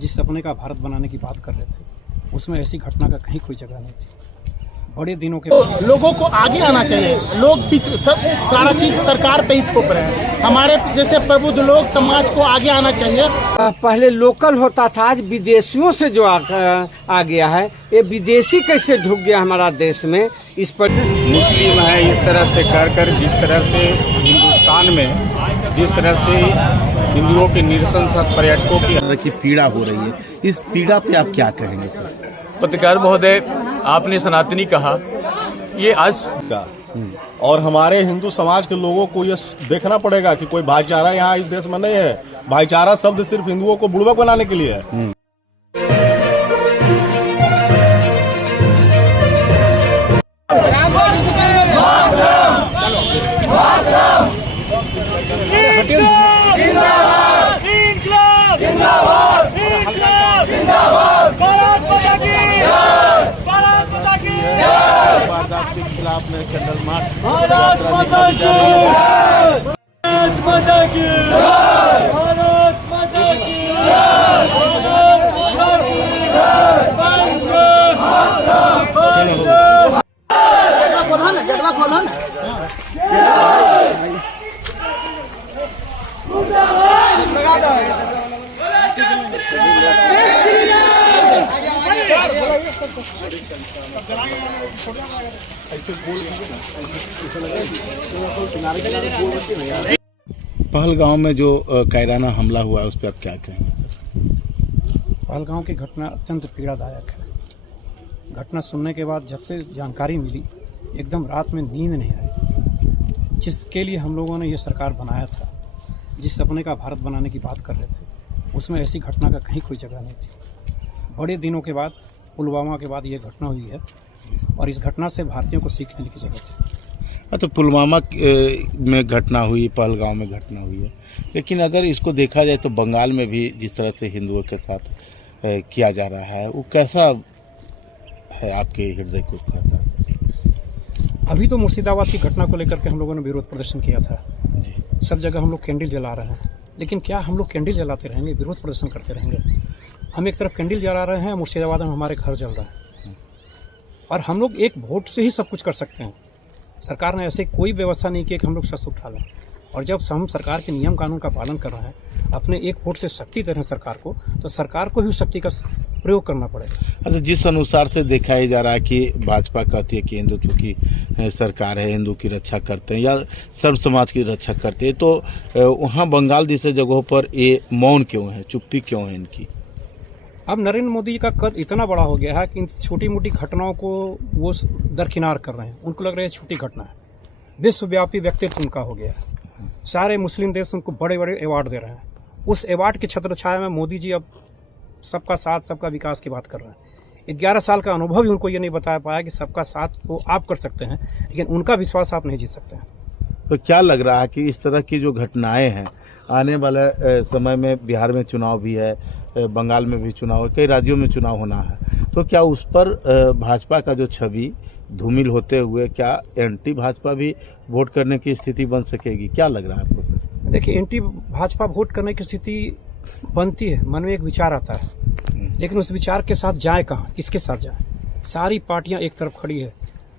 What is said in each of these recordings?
जिस सपने का भारत बनाने की बात कर रहे थे, उसमें ऐसी घटना का कहीं कोई जगह नहीं थी। बड़े दिनों के लोगों को आगे आना चाहिए। लोग पीछे सारा चीज सरकार पे ही थोप रहे हैं। हमारे जैसे प्रबुद्ध लोग समाज को आगे आना चाहिए। पहले लोकल होता था, आज विदेशियों से जो आ गया है, ये विदेशी कैसे ढुक गया हमारा देश में। इस पर मुस्लिम है इस तरह से कर जिस तरह से हिंदुस्तान में जिस तरह से हिंदुओं के निरसन पर्यटकों की पीड़ा हो रही है, इस पीड़ा पे आप क्या कहेंगे सर? पत्रकार महोदय, आपने सनातनी कहा, ये आज का और हमारे हिंदू समाज के लोगों को ये देखना पड़ेगा कि कोई भाईचारा यहाँ इस देश में नहीं है। भाईचारा शब्द सिर्फ हिंदुओं को बुड़बक बनाने के लिए है। के खिलाफ में कैंडल मार्च पहलगांव में जो कायराना हमला हुआ है उस पर आप क्या कहेंगे? पहलगांव की घटना अत्यंत पीड़ादायक है। घटना सुनने के बाद जब से जानकारी मिली, एकदम रात में नींद नहीं आई। जिसके लिए हम लोगों ने ये सरकार बनाया था, जिस सपने का भारत बनाने की बात कर रहे थे, उसमें ऐसी घटना का कहीं कोई जगह नहीं थी। बड़े दिनों के बाद, पुलवामा के बाद ये घटना हुई है और इस घटना से भारतीयों को सीख लेने की जरूरत है। तो पुलवामा में घटना हुई, पहलगांव में घटना हुई है, लेकिन अगर इसको देखा जाए तो बंगाल में भी जिस तरह से हिंदुओं के साथ किया जा रहा है, वो कैसा है आपके हृदय को खाता है? अभी तो मुर्शिदाबाद की घटना को लेकर के हम लोगों ने विरोध प्रदर्शन किया था। सब जगह हम लोग कैंडल जला रहे हैं, लेकिन क्या हम लोग कैंडल जलाते रहेंगे, विरोध प्रदर्शन करते रहेंगे? हम एक तरफ कैंडल जला रहे हैं, मुर्शिदाबाद में हमारे घर जल रहा है, और हम लोग एक वोट से ही सब कुछ कर सकते हैं। सरकार ने ऐसे कोई व्यवस्था नहीं की कि हम लोग शस्त्र उठा लें, और जब हम सरकार के नियम कानून का पालन कर रहे हैं, अपने एक वोट से शक्ति दे रहे हैं सरकार को, तो सरकार को ही शक्ति का प्रयोग करना पड़ेगा। अच्छा, जिस अनुसार से देखा ही जा रहा है कि भाजपा कहती है कि हिंदुत्व की सरकार है, हिंदू की रक्षा करते हैं या सर्व समाज की रक्षा करते हैं, तो वहाँ बंगाल जैसे जगहों पर ये मौन क्यों है, चुप्पी क्यों है इनकी? अब नरेंद्र मोदी का कद इतना बड़ा हो गया है कि इन छोटी मोटी घटनाओं को वो दरकिनार कर रहे हैं। उनको लग रहा है छोटी घटना है। विश्वव्यापी व्यक्तित्व उनका हो गया है। सारे मुस्लिम देश उनको बड़े बड़े अवार्ड दे रहे हैं। उस अवार्ड की छत्र छाया में मोदी जी अब सबका साथ, सबका विकास की बात कर रहे हैं। 11 साल का अनुभव ही उनको ये नहीं बता पाया कि सबका साथ तो आप कर सकते हैं, लेकिन उनका विश्वास आप नहीं जीत सकते हैं। तो क्या लग रहा है कि इस तरह की जो घटनाएं हैं, आने वाले समय में बिहार में चुनाव भी है, बंगाल में भी चुनाव है, कई राज्यों में चुनाव होना है, तो क्या उस पर भाजपा का जो छवि धूमिल होते हुए क्या एंटी भाजपा भी वोट करने की स्थिति बन सकेगी? क्या लग रहा है आपको सर? देखिए, एंटी भाजपा वोट करने की स्थिति बनती है, मन में एक विचार आता है, लेकिन उस विचार के साथ जाए कहाँ, किसके साथ जाए? सारी पार्टियां एक तरफ खड़ी है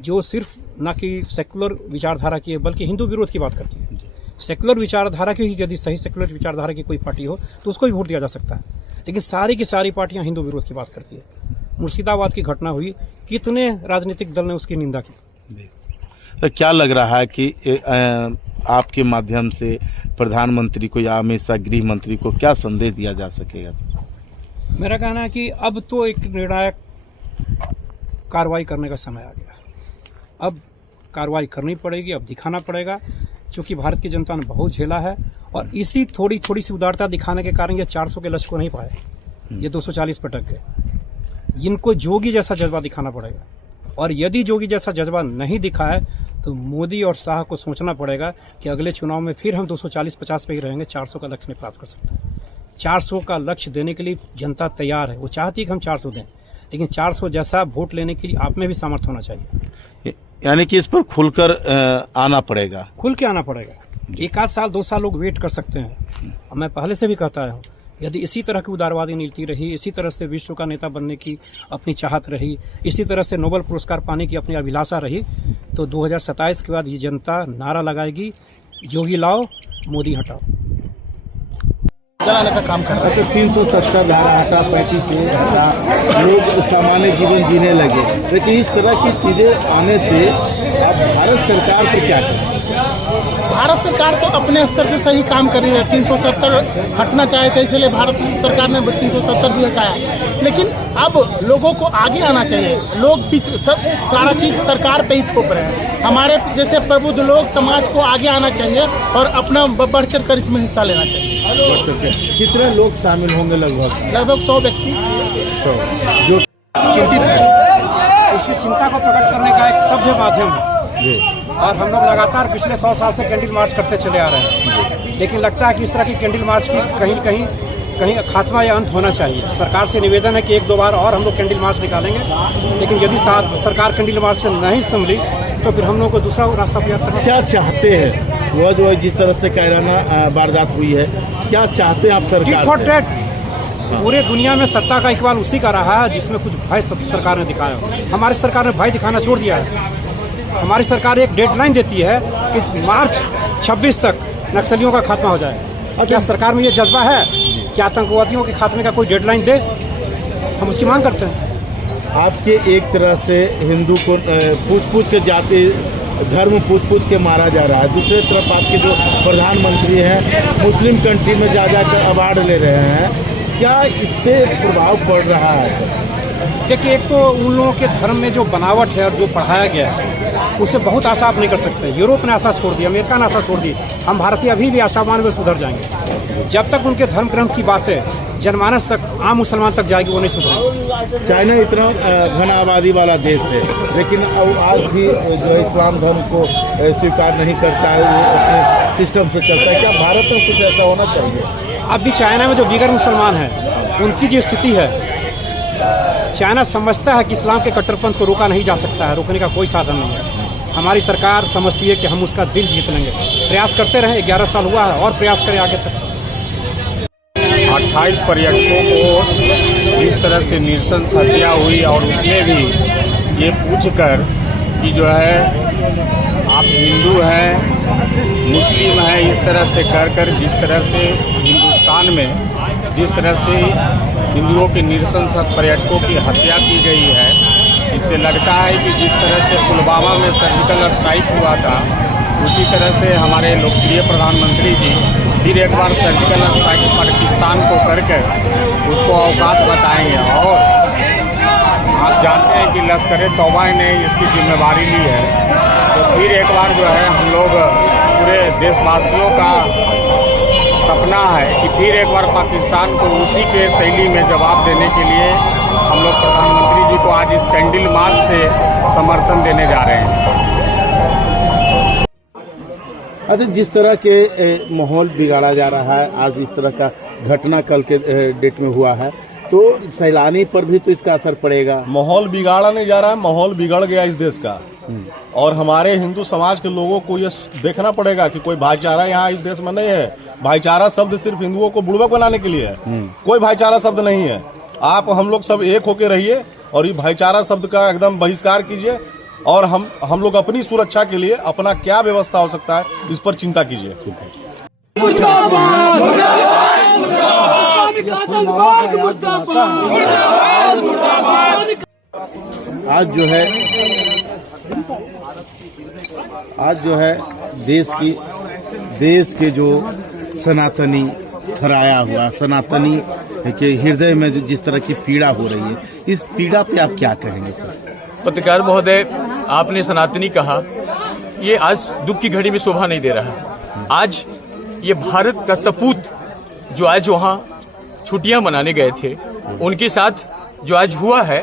जो सिर्फ न कि सेकुलर विचारधारा की है, बल्कि हिंदू विरोध की बात करती है। सेकुलर विचारधारा की ही यदि सही सेकुलर विचारधारा की कोई पार्टी हो तो उसको भी वोट दिया जा सकता है, लेकिन सारी की सारी पार्टियां हिंदू विरोध की बात करती है। मुर्शिदाबाद की घटना हुई, कितने राजनीतिक दल ने उसकी निंदा की। तो क्या लग रहा है कि आपके माध्यम से प्रधानमंत्री को या अमित शाह गृह मंत्री को क्या संदेश दिया जा सकेगा? मेरा कहना है कि अब तो एक निर्णायक कार्रवाई करने का समय आ गया। अब कार्रवाई करनी पड़ेगी, अब दिखाना पड़ेगा, क्योंकि भारत की जनता ने बहुत झेला है, और इसी थोड़ी सी उदारता दिखाने के कारण ये 400 के लक्ष्य को नहीं पाए, ये 240 पर अटक गए। इनको जोगी जैसा जज्बा दिखाना पड़ेगा, और यदि जोगी जैसा जज्बा नहीं दिखाए तो मोदी और शाह को सोचना पड़ेगा कि अगले चुनाव में फिर हम 240-50 पे ही रहेंगे, 400 का लक्ष्य नहीं प्राप्त कर सकते। 400 का लक्ष्य देने के लिए जनता तैयार है, वो चाहती है कि हम 400 दें, लेकिन 400 जैसा वोट लेने के लिए आप में भी सामर्थ्य होना चाहिए। यानी कि इस पर खुलकर आना पड़ेगा, खुल के आना पड़ेगा। 1 आध साल 2 साल लोग वेट कर सकते हैं। मैं पहले से भी कहता हूँ यदि इसी तरह की उदारवादी नीति रही, इसी तरह से विश्व का नेता बनने की अपनी चाहत रही, इसी तरह से नोबेल पुरस्कार पाने की अपनी अभिलाषा रही, तो 2027 के बाद ये जनता नारा लगाएगी, योगी लाओ, मोदी हटाओ। जलाने का काम कर रहा है। तो 370 धारा हटा, 35 हटा, लोग सामान्य जीवन जीने लगे। लेकिन इस तरह की चीजें आने से अब भारत सरकार को क्या करें? भारत सरकार तो अपने स्तर से सही काम कर रही है। 370 हटना चाहे थे, इसलिए भारत सरकार ने 370 भी हटाया। लेकिन अब लोगों को आगे आना चाहिए। लोग पीछे सारा चीज सरकार पे ही थोप रहे हैं। हमारे जैसे प्रबुद्ध लोग समाज को आगे आना चाहिए और अपना बढ़ चढ़ कर इसमें हिस्सा लेना चाहिए। कितने लोग शामिल होंगे? लगभग 100 व्यक्ति जो चिंतित है, उसकी चिंता को प्रकट करने का एक सभ्य माध्यम है। और हम लोग लगातार पिछले 100 साल से कैंडल मार्च करते चले आ रहे हैं, लेकिन लगता है कि इस तरह की कैंडल मार्च की कहीं खात्मा या अंत होना चाहिए। सरकार से निवेदन है कि 1-2 बार और हम लोग कैंडल मार्च निकालेंगे, लेकिन यदि सरकार कैंडल मार्च से नहीं संभली तो फिर हम लोग को दूसरा रास्ता प्रयास करना। क्या चाहते हैं? वह जो है जिस तरह से कायराना वारदात हुई है, क्या चाहते हैं आप सरकार से? पूरे दुनिया में सत्ता का इकबाल उसी का रहा है जिसमें कुछ भय सरकार ने दिखाया। हमारी सरकार ने भय दिखाना छोड़ दिया है। हमारी सरकार एक डेडलाइन देती है कि मार्च 26 तक नक्सलियों का खात्मा हो जाए। क्या सरकार में ये जज्बा है कि आतंकवादियों के खात्मे का कोई डेडलाइन दे? हम उसकी मांग करते हैं। आपके एक तरह से हिंदू को पूछ के जाति धर्म पूछ के मारा जा रहा है, दूसरी तरफ आपके जो प्रधानमंत्री हैं मुस्लिम कंट्री में जा कर अवार्ड ले रहे हैं, क्या इससे प्रभाव पड़ रहा है? देखिए, एक तो उन लोगों के धर्म में जो बनावट है और जो पढ़ाया गया है उससे बहुत आशा आप नहीं कर सकते। यूरोप ने आशा छोड़ दी, अमेरिका ने आशा छोड़ दी, हम भारतीय अभी भी आशावान में सुधर जाएंगे। जब तक उनके धर्म ग्रंथ की बातें जनमानस तक, आम मुसलमान तक जाएगी, वो नहीं सुधरेगी। चाइना इतना घना आबादी वाला देश है, लेकिन आज भी जो इस्लाम धर्म को स्वीकार नहीं करता है, वो अपने सिस्टम से चलता है। क्या भारत में कुछ ऐसा होना चाहिए? अब भी चाइना में जो बिगर मुसलमान है उनकी जो स्थिति है, चाइना समझता है कि इस्लाम के कट्टरपंथ को रोका नहीं जा सकता है, रोकने का कोई साधन नहीं है। हमारी सरकार समझती है कि हम उसका दिल जीत लेंगे। प्रयास करते रहे, 11 साल हुआ है और प्रयास करें आगे तक। 28 पर्यटकों को जिस तरह से नृशंस हत्या हुई और उसमें भी ये पूछकर कि जो है आप हिंदू हैं, मुस्लिम हैं, इस तरह से कर जिस तरह से हिंदुस्तान में जिस तरह से हिंदुओं के नृशंस पर्यटकों की हत्या की गई है, इससे लगता है कि जिस तरह से पुलवामा में सर्जिकल स्ट्राइक हुआ था, उसी तरह से हमारे लोकप्रिय प्रधानमंत्री जी फिर एक बार सर्जिकल स्ट्राइक पाकिस्तान को करके उसको औकात बताएंगे। और आप जानते हैं कि लश्कर तौबा ने इसकी जिम्मेवारी ली है, तो फिर एक बार जो है हम लोग पूरे देशवासियों का सपना है कि फिर एक बार पाकिस्तान को उसी के शैली में जवाब देने के लिए हम लोग प्रधानमंत्री जी को आज इस कैंडल मार्च से समर्थन देने जा रहे हैं। अच्छा, जिस तरह के माहौल बिगाड़ा जा रहा है, आज इस तरह का घटना कल के डेट में हुआ है, तो सैलानी पर भी तो इसका असर पड़ेगा। माहौल बिगाड़ा नहीं जा रहा है, माहौल बिगड़ गया इस देश का। और हमारे हिंदू समाज के लोगों को ये देखना पड़ेगा कि कोई भाईचारा यहाँ इस देश में नहीं है। भाईचारा शब्द सिर्फ हिंदुओं को बुड़बक बनाने के लिए है, कोई भाईचारा शब्द नहीं है। आप हम लोग सब एक होके रहिए और ये भाईचारा शब्द का एकदम बहिष्कार कीजिए, और हम लोग अपनी सुरक्षा के लिए अपना क्या व्यवस्था हो सकता है इस पर चिंता कीजिए। आज जो है देश के जो सनातनी थराया हुआ, सनातनी के हृदय में जो जिस तरह की पीड़ा हो रही है, इस पीड़ा पे आप क्या कहेंगे सर? पत्रकार महोदय, आपने सनातनी कहा, ये आज दुख की घड़ी में शोभा नहीं दे रहा। आज ये भारत का सपूत जो आज वहाँ छुट्टियां मनाने गए थे, उनके साथ जो आज हुआ है,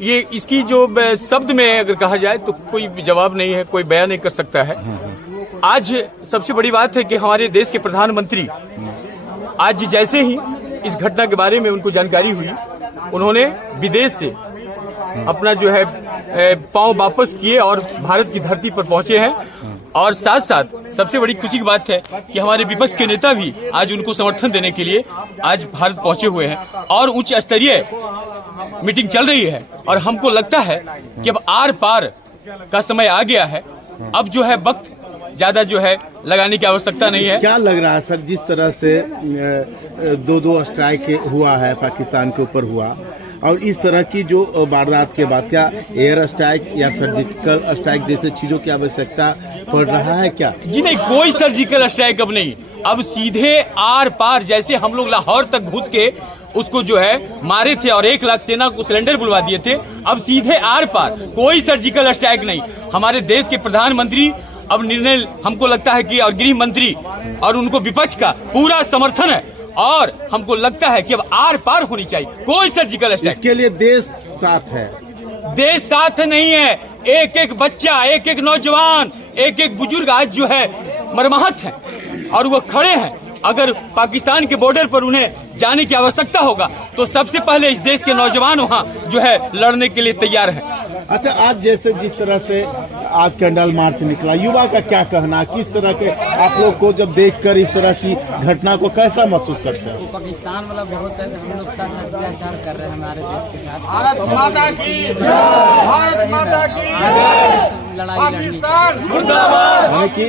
ये इसकी जो शब्द में अगर कहा जाए तो कोई जवाब नहीं है, कोई बयान नहीं कर सकता है। आज सबसे बड़ी बात है कि हमारे देश के प्रधानमंत्री आज जैसे ही इस घटना के बारे में उनको जानकारी हुई, उन्होंने विदेश से अपना जो है पांव वापस किए और भारत की धरती पर पहुंचे हैं। और साथ साथ सबसे बड़ी खुशी की बात है कि हमारे विपक्ष के नेता भी आज उनको समर्थन देने के लिए आज भारत पहुंचे हुए हैं और उच्च स्तरीय मीटिंग चल रही है। और हमको लगता है कि अब आर पार का समय आ गया है। अब जो है वक्त ज्यादा जो है लगाने की आवश्यकता नहीं है। क्या लग रहा है सर, जिस तरह से 2-2 स्ट्राइक हुआ है पाकिस्तान के ऊपर हुआ, और इस तरह की जो वारदात के बाद क्या एयर स्ट्राइक या सर्जिकल स्ट्राइक जैसे चीजों की आवश्यकता पड़ रहा है क्या? जी नहीं, कोई सर्जिकल स्ट्राइक अब नहीं। अब सीधे आर पार, जैसे हम लोग लाहौर तक घुस के उसको जो है मारे थे और 1 लाख सेना को सिलेंडर बुलवा दिए थे, अब सीधे आर पार, कोई सर्जिकल स्ट्राइक नहीं। हमारे देश के प्रधानमंत्री अब निर्णय हमको लगता है कि और गृह मंत्री और उनको विपक्ष का पूरा समर्थन है और हमको लगता है कि अब आर पार होनी चाहिए, कोई सर्जिकल स्ट्राइक। इसके लिए देश साथ है, देश साथ नहीं है। एक एक बच्चा, एक एक नौजवान, एक एक बुजुर्ग आज जो है मरमाहत है और वो खड़े हैं। अगर पाकिस्तान के बॉर्डर पर उन्हें जाने की आवश्यकता होगा तो सबसे पहले इस देश के नौजवान वहाँ जो है लड़ने के लिए तैयार हैं। अच्छा, आज जैसे जिस तरह से आज कैंडल मार्च निकला, युवा का क्या कहना, किस तरह के आप लोग को जब देखकर इस तरह की घटना को कैसा महसूस करते हैं? पाकिस्तान वाला बहुत हम लोग साथ अत्याचार कर रहे हैं हमारे देश के साथ। भारत माता की जय, भारत माता की जय, लड़ाई लड़नी यानी कि